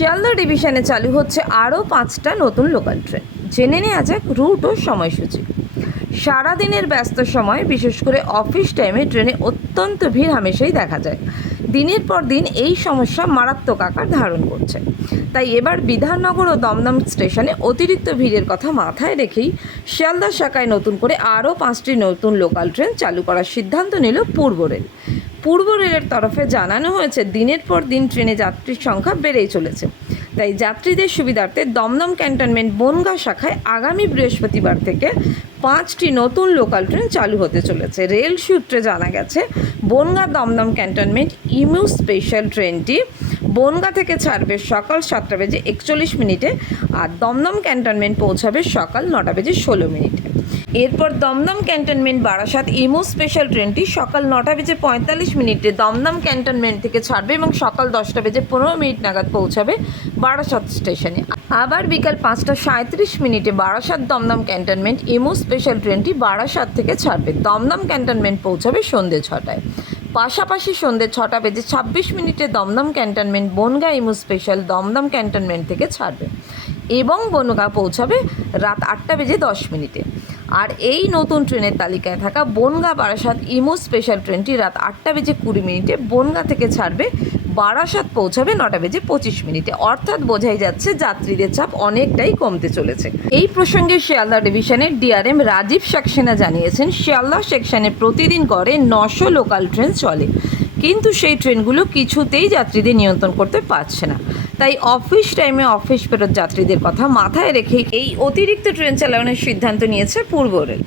শিয়ালদহ ডিভিশনে চালু হচ্ছে আরও 5টা নতুন লোকাল ট্রেন। জেনে নেওয়া যাক রুট ও সময়সূচি। সারাদিনের ব্যস্ত সময়, বিশেষ করে অফিস টাইমে ট্রেনে অত্যন্ত ভিড় হামেশাই দেখা যায়। দিনের পর দিন এই সমস্যা মারাত্মক আকার ধারণ করছে। তাই এবার বিধাননগর ও দমদম স্টেশনে অতিরিক্ত ভিড়ের কথা মাথায় রেখেই শিয়ালদহ শাখায় নতুন করে আরও 5টি নতুন লোকাল ট্রেন চালু করার সিদ্ধান্ত নিল পূর্ব রেল। পূর্ব রেলের তরফে জানানো হয়েছে, দিনের পর দিন ট্রেনে যাত্রীর সংখ্যা বেড়েই চলেছে। তাই যাত্রীদের সুবিধার্থে দমদম ক্যান্টনমেন্ট বনগাঁ শাখায় আগামী বৃহস্পতিবার থেকে 5টি নতুন লোকাল ট্রেন চালু হতে চলেছে। রেল সূত্রে জানা গেছে, বনগাঁ দমদম ক্যান্টনমেন্ট ইমু স্পেশাল ট্রেনটি বনগাঁ থেকে ছাড়বে সকাল 7:41 আর দমদম ক্যান্টনমেন্ট পৌঁছাবে সকাল 9:16। এরপর দমদম ক্যান্টনমেন্ট বারাসাত ইমু স্পেশাল ট্রেনটি সকাল 9:45 দমদম ক্যান্টনমেন্ট থেকে ছাড়বে এবং সকাল 10:15 নাগাদ পৌঁছাবে বারাসাত স্টেশনে। আবার বিকাল 5:37 বারাসাত দমদম ক্যান্টনমেন্ট ইমু স্পেশাল ট্রেনটি বারাসাত থেকে ছাড়বে, দমদম ক্যান্টনমেন্ট পৌঁছাবে সন্ধ্যে 6টায়। পাশাপাশি সন্ধ্যে 6:26 দমদম ক্যান্টনমেন্ট বনগাঁ ইমু স্পেশাল দমদম ক্যান্টনমেন্ট থেকে ছাড়বে এবং বনগাঁ পৌঁছাবে রাত 8:10। আর এই নতুন ট্রেনের তালিকায় থাকা বনগাঁ বারাসাত ইমু স্পেশাল ট্রেনটি রাত 8:20 বনগাঁ থেকে ছাড়বে, বারাসাত পৌঁছাবে 9:25। অর্থাৎ বোঝাই যাচ্ছে যাত্রীদের চাপ অনেকটাই কমতে চলেছে। এই প্রসঙ্গে শিয়ালদহ ডিভিশনের ডিআরএম রাজীব সাক্সেনা জানিয়েছেন, শিয়ালদহ সেকশনে প্রতিদিন গড়ে 900 লোকাল ট্রেন চলে, কিন্তু সেই ট্রেনগুলো কিছুতেই যাত্রীদের নিয়ন্ত্রণ করতে পারছে না। তাই অফিস টাইমে অফিস ফেরত যাত্রীদের কথা মাথায় রেখেই এই অতিরিক্ত ট্রেন চালানোর সিদ্ধান্ত নিয়েছে পূর্ব রেল।